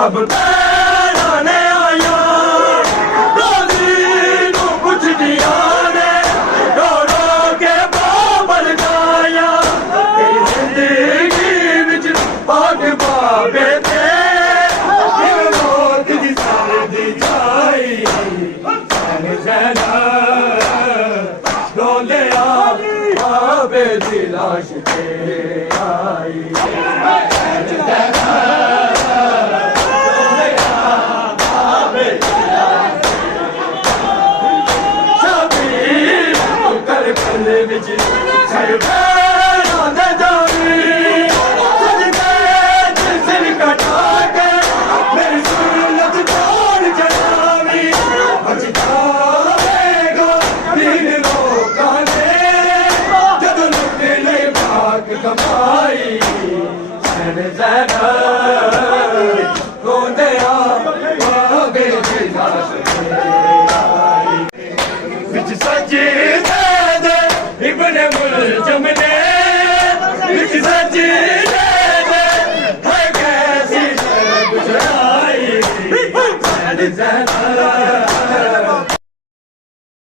सब ने आया रोजी नू कुछ दिया ने रो रो के बाबल गाया जिंदगी विच भाग बाबे ते मौत दी सारी जाई ज़ैना डोलिया बाबे दी लाश ते आई कमाई